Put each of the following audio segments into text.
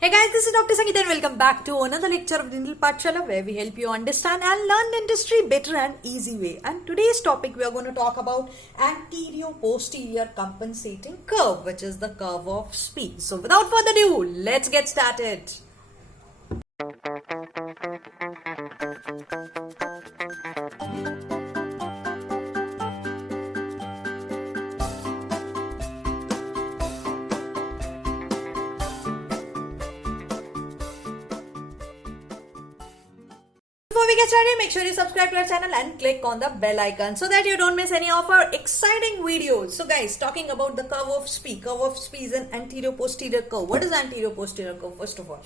Hey guys, this is Dr. Sangeeta and welcome back to another lecture of Dental Pathshala where we help you understand and learn dentistry better and easy way. And today's topic we are going to talk about anterior-posterior compensating curve, which is the curve of Spee. So without further ado, let's get started. Before we get started, make sure you subscribe to our channel and click on the bell icon so that you don't miss any of our exciting videos. So guys, talking about the curve of Spee. Curve of Spee is an anterior-posterior curve. What is anterior-posterior curve? First of all,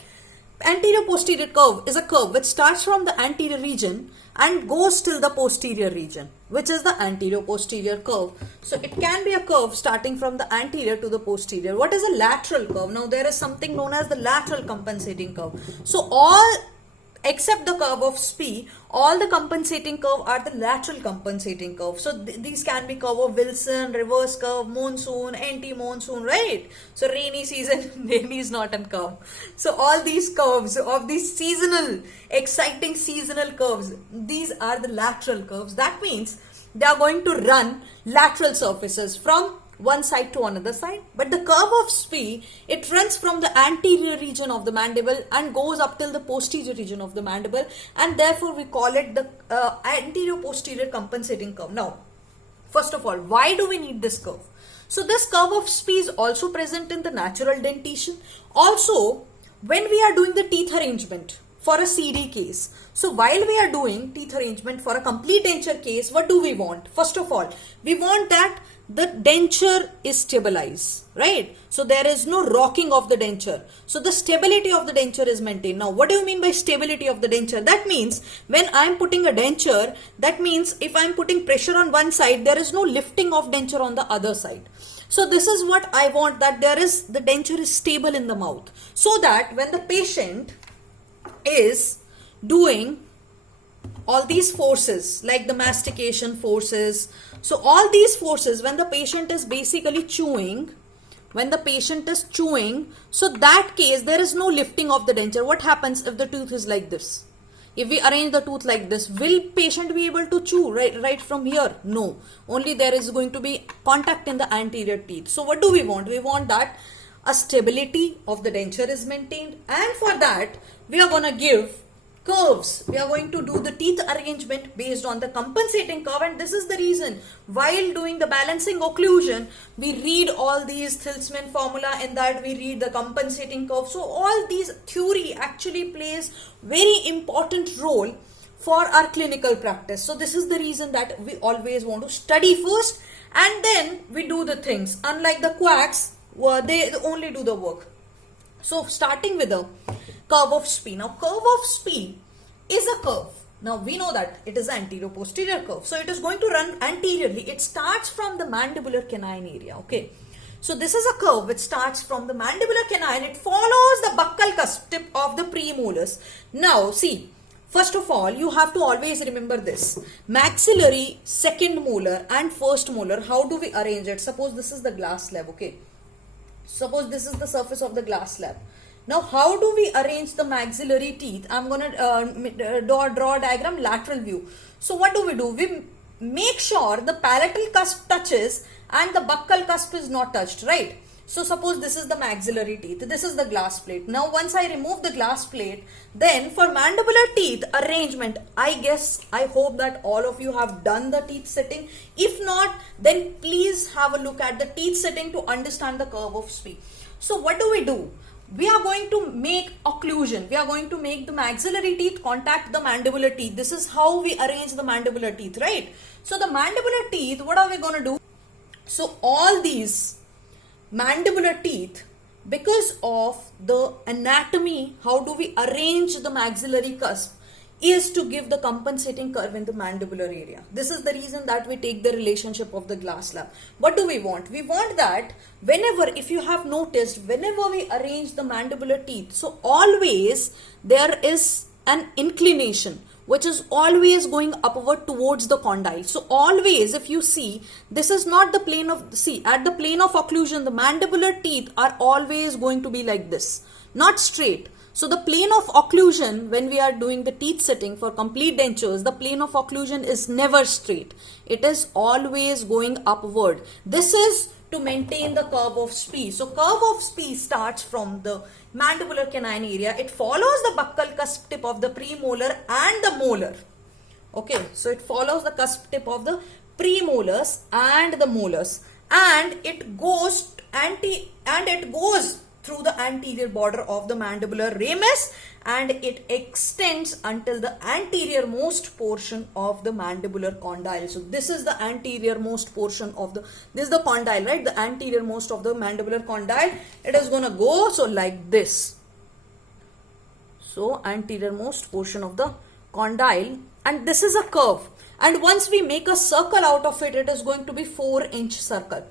anterior-posterior curve is a curve which starts from the anterior region and goes till the posterior region, which is the anterior-posterior curve. So it can be a curve starting from the anterior to the posterior. What is a lateral curve? Now there is something known as the lateral compensating curve. So all except the curve of Spee, all the compensating curve are the lateral compensating curve. So these can be curve of Wilson, reverse curve, monsoon, anti-monsoon, right? So rainy season, rainy is not a curve. So all these curves of these seasonal, exciting seasonal curves, these are the lateral curves. That means they are going to run lateral surfaces from one side to another side. But the curve of Spee, it runs from the anterior region of the mandible and goes up till the posterior region of the mandible, and therefore we call it the anterior posterior compensating curve. Now, first of all, why do we need this curve? So this curve of Spee is also present in the natural dentition. Also, when we are doing the teeth arrangement for a CD case. So while we are doing teeth arrangement for a complete denture case, what do we want? First of all, we want that the denture is stabilized, right? So there is no rocking of the denture. So the stability of the denture is maintained. Now, what do you mean by stability of the denture? That means when I am putting a denture, that means if I am putting pressure on one side, there is no lifting of denture on the other side. So this is what I want, that the denture is stable in the mouth, so that when the patient is doing all these forces like the mastication forces, so all these forces when the patient is basically chewing, so that case there is no lifting of the denture. What happens if the tooth is like this? If we arrange the tooth like this, will patient be able to chew right from here? No, only there is going to be contact in the anterior teeth. So what do we want? We want that a stability of the denture is maintained, and for that we are going to give curves. We are going to do the teeth arrangement based on the compensating curve, and this is the reason while doing the balancing occlusion we read all these Thilsman formula, in that we read the compensating curve. So all these theory actually plays very important role for our clinical practice. So this is the reason that we always want to study first and then we do the things. Unlike the quacks, they only do the work. So starting with the curve of Spee. Now curve of Spee is a curve. Now we know that it is an anterior-posterior curve. So it is going to run anteriorly. It starts from the mandibular canine area. Okay. So this is a curve which starts from the mandibular canine. It follows the buccal cusp tip of the premolars. Now see, first of all, you have to always remember this. Maxillary, second molar and first molar, how do we arrange it? Suppose this is the glass slab, okay. Suppose this is the surface of the glass slab. Now, how do we arrange the maxillary teeth? I'm going to draw a diagram, lateral view. So, what do? We make sure the palatal cusp touches and the buccal cusp is not touched, right? So, suppose this is the maxillary teeth. This is the glass plate. Now, once I remove the glass plate, then for mandibular teeth arrangement, I hope that all of you have done the teeth setting. If not, then please have a look at the teeth setting to understand the curve of Spee. So, what do? We are going to make occlusion. We are going to make the maxillary teeth contact the mandibular teeth. This is how we arrange the mandibular teeth, right? So, the mandibular teeth, what are we going to do? So, all these mandibular teeth, because of the anatomy, how do we arrange the maxillary cusp, is to give the compensating curve in the mandibular area. This is the reason that we take the relationship of the glass slab. What do we want? We want that whenever, if you have noticed, whenever we arrange the mandibular teeth, so always there is an inclination which is always going upward towards the condyle. So always, if you see, this is not the plane of, see, at the plane of occlusion, the mandibular teeth are always going to be like this. not straight. So the plane of occlusion, when we are doing the teeth setting for complete dentures, the plane of occlusion is never straight. It is always going upward. This is to maintain the curve of Spee. So curve of Spee starts from the mandibular canine area. It follows the buccal cusp tip of the premolar and the molar. Okay, so it follows the cusp tip of the premolars and the molars, and it goes through the anterior border of the mandibular ramus, and it extends until the anterior most portion of the mandibular condyle. So this is the anterior most portion of this is the condyle, right? The anterior most of the mandibular condyle. It is gonna go so like this. So anterior most portion of the condyle, and this is a curve. And once we make a circle out of it, it is going to be 4-inch circle.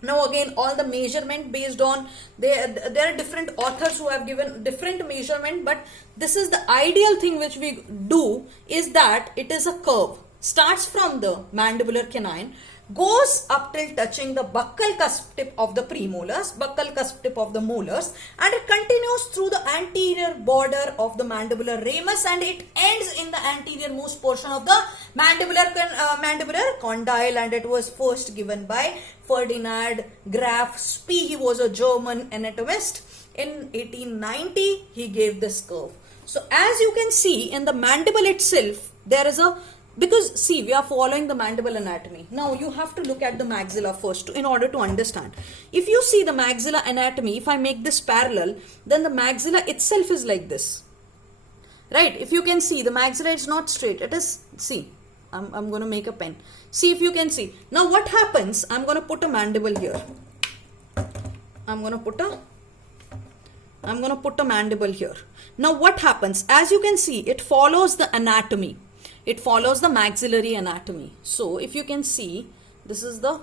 Now again, all the measurement based on, there are different authors who have given different measurement, but this is the ideal thing which we do, is that it is a curve. Starts from the mandibular canine, goes up till touching the buccal cusp tip of the premolars, buccal cusp tip of the molars, and it continues through the anterior border of the mandibular ramus, and it ends in the anterior most portion of the mandibular condyle. And it was first given by Ferdinand Graf Spee. He was a German anatomist. In 1890, he gave this curve. So as you can see in the mandible itself, there is a, because see, we are following the mandible anatomy. Now you have to look at the maxilla first in order to understand. If you see the maxilla anatomy, if I make this parallel, then the maxilla itself is like this, right? If you can see, the maxilla is not straight. It is, see, I'm going to make a pen. See if you can see. Now what happens, I'm going to put a mandible here. I'm going to put a mandible here. Now what happens, as you can see, it follows the anatomy. It follows the maxillary anatomy. So if you can see, this is the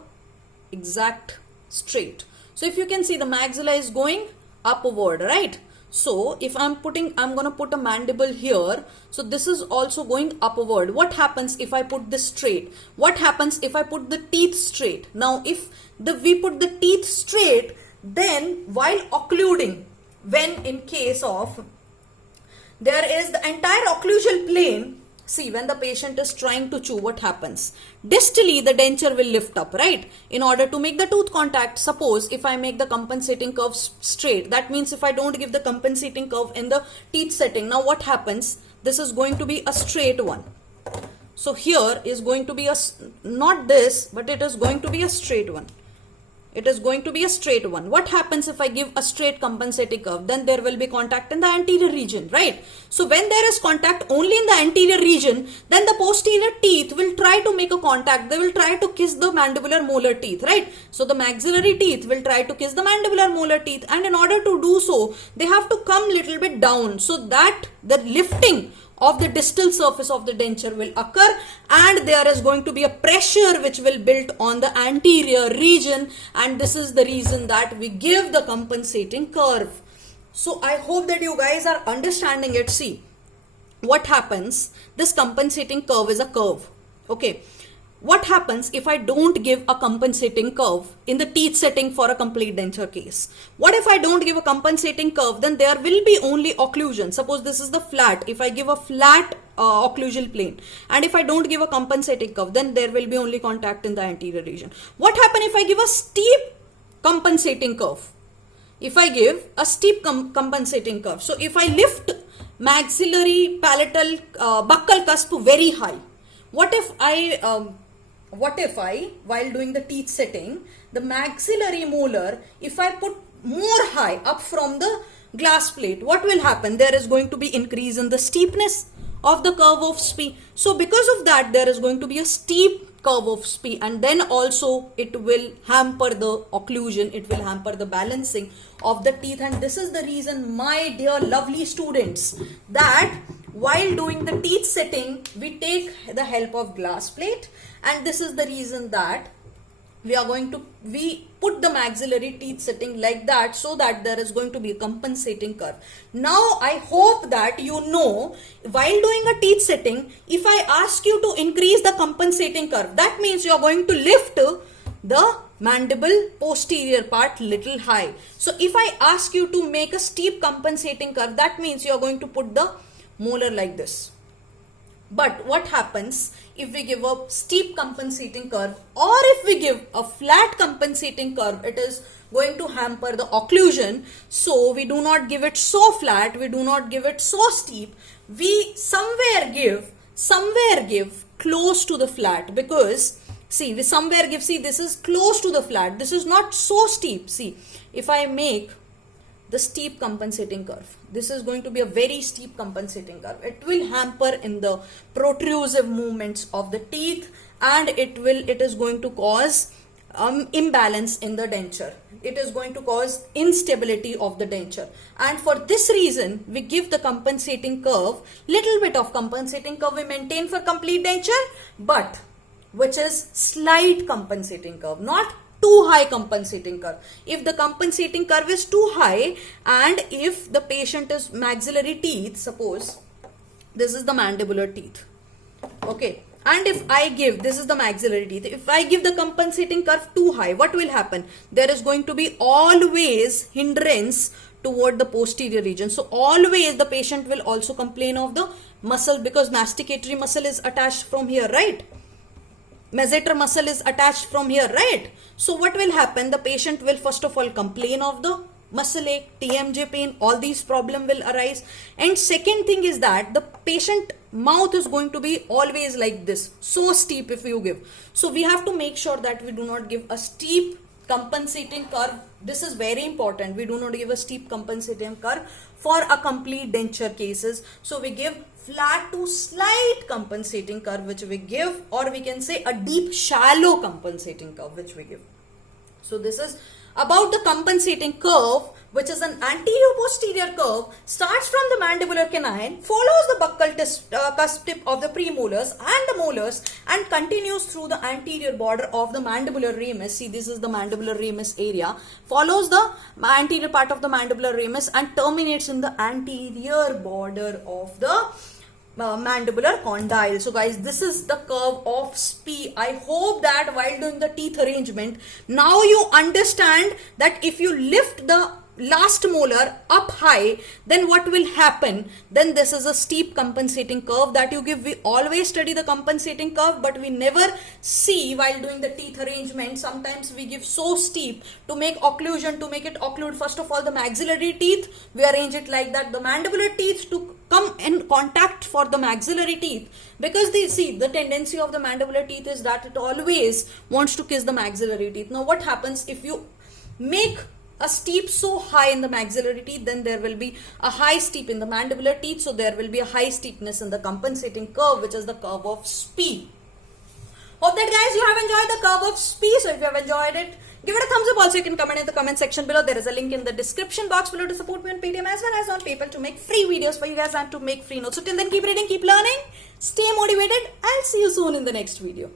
exact straight. So if you can see, the maxilla is going upward, right? So if I'm going to put a mandible here. So this is also going upward. What happens if I put this straight? What happens if I put the teeth straight? Now if we put the teeth straight, then while occluding, when in case of, there is the entire occlusal plane. See, when the patient is trying to chew, what happens? Distally, the denture will lift up, right? In order to make the tooth contact, suppose if I make the compensating curve straight, that means if I don't give the compensating curve in the teeth setting, now what happens? This is going to be a straight one. So here is going to be not this, but it is going to be a straight one. It is going to be a straight one. What happens if I give a straight compensating curve? Then there will be contact in the anterior region, right? So when there is contact only in the anterior region, then the posterior teeth will try to make a contact. They will try to kiss the mandibular molar teeth, right? So the maxillary teeth will try to kiss the mandibular molar teeth, and in order to do so, they have to come little bit down, so that the lifting of the distal surface of the denture will occur, and there is going to be a pressure which will build on the anterior region, and this is the reason that we give the compensating curve. So I hope that you guys are understanding it. See what happens, this compensating curve is a curve. Okay, what happens if I don't give a compensating curve in the teeth setting for a complete denture case? What if I don't give a compensating curve? Then there will be only occlusion. Suppose this is the flat. If I give a flat occlusal plane, and if I don't give a compensating curve, then there will be only contact in the anterior region. What happens if I give a steep compensating curve? If I give a steep compensating curve, so if I lift maxillary palatal buccal cusp very high, what if I, while doing the teeth setting, the maxillary molar, if I put more high up from the glass plate, what will happen? There is going to be increase in the steepness of the curve of Spee. So because of that, there is going to be a steep curve of Spee, and then also it will hamper the occlusion, it will hamper the balancing of the teeth. And this is the reason, my dear lovely students, that while doing the teeth setting, we take the help of glass plate, and this is the reason that we put the maxillary teeth setting like that, so that there is going to be a compensating curve. Now I hope that you know, while doing a teeth setting, if I ask you to increase the compensating curve, that means you are going to lift the mandible posterior part little high. So if I ask you to make a steep compensating curve, that means you are going to put the molar like this. But what happens if we give a steep compensating curve, or if we give a flat compensating curve? It is going to hamper the occlusion. So we do not give it so flat, we do not give it so steep. We somewhere give close to the flat, because see, we somewhere give, see, this is close to the flat, this is not so steep. See, if I make the steep compensating curve, this is going to be a very steep compensating curve. It will hamper in the protrusive movements of the teeth, and it is going to cause imbalance in the denture. It is going to cause instability of the denture, and for this reason we give the compensating curve, little bit of compensating curve we maintain for complete denture, but which is slight compensating curve, not too high compensating curve. If the compensating curve is too high, and if the patient is maxillary teeth, suppose this is the mandibular teeth, okay, and if I give, this is the maxillary teeth, if I give the compensating curve too high, what will happen? There is going to be always hindrance toward the posterior region. So always the patient will also complain of the muscle, because masticatory muscle is attached from here, right? Masseter muscle is attached from here, right? So what will happen? The patient will first of all complain of the muscle ache, TMJ pain, all these problem will arise. And second thing is that the patient mouth is going to be always like this, so steep if you give. So we have to make sure that we do not give a steep compensating curve. This is very important. We do not give a steep compensating curve for a complete denture cases. So we give flat to slight compensating curve which we give, or we can say a deep shallow compensating curve which we give. So this is about the compensating curve, which is an anterior posterior curve, starts from the mandibular canine, follows the buccal cusp tip of the premolars and the molars, and continues through the anterior border of the mandibular ramus. See, this is the mandibular ramus area, follows the anterior part of the mandibular ramus and terminates in the anterior border of the mandibular condyle. So guys, this is the curve of Spee. I hope that while doing the teeth arrangement, now you understand that if you lift the last molar up high, then what will happen? Then this is a steep compensating curve that you give. We always study the compensating curve, but we never see while doing the teeth arrangement. Sometimes we give so steep to make occlusion, to make it occlude. First of all, the maxillary teeth, we arrange it like that. The mandibular teeth to come in contact for the maxillary teeth, because they see the tendency of the mandibular teeth is that it always wants to kiss the maxillary teeth. Now what happens if you make a steep so high in the maxillary teeth? Then there will be a high steep in the mandibular teeth, so there will be a high steepness in the compensating curve, which is the curve of Spee. Hope that guys you have enjoyed the curve of Spee. So if you have enjoyed it, give it a thumbs up. Also you can comment in the comment section below. There is a link in the description box below to support me on Paytm as well as on PayPal to make free videos for you guys and to make free notes. So till then, keep reading, keep learning, stay motivated. I'll see you soon in the next video.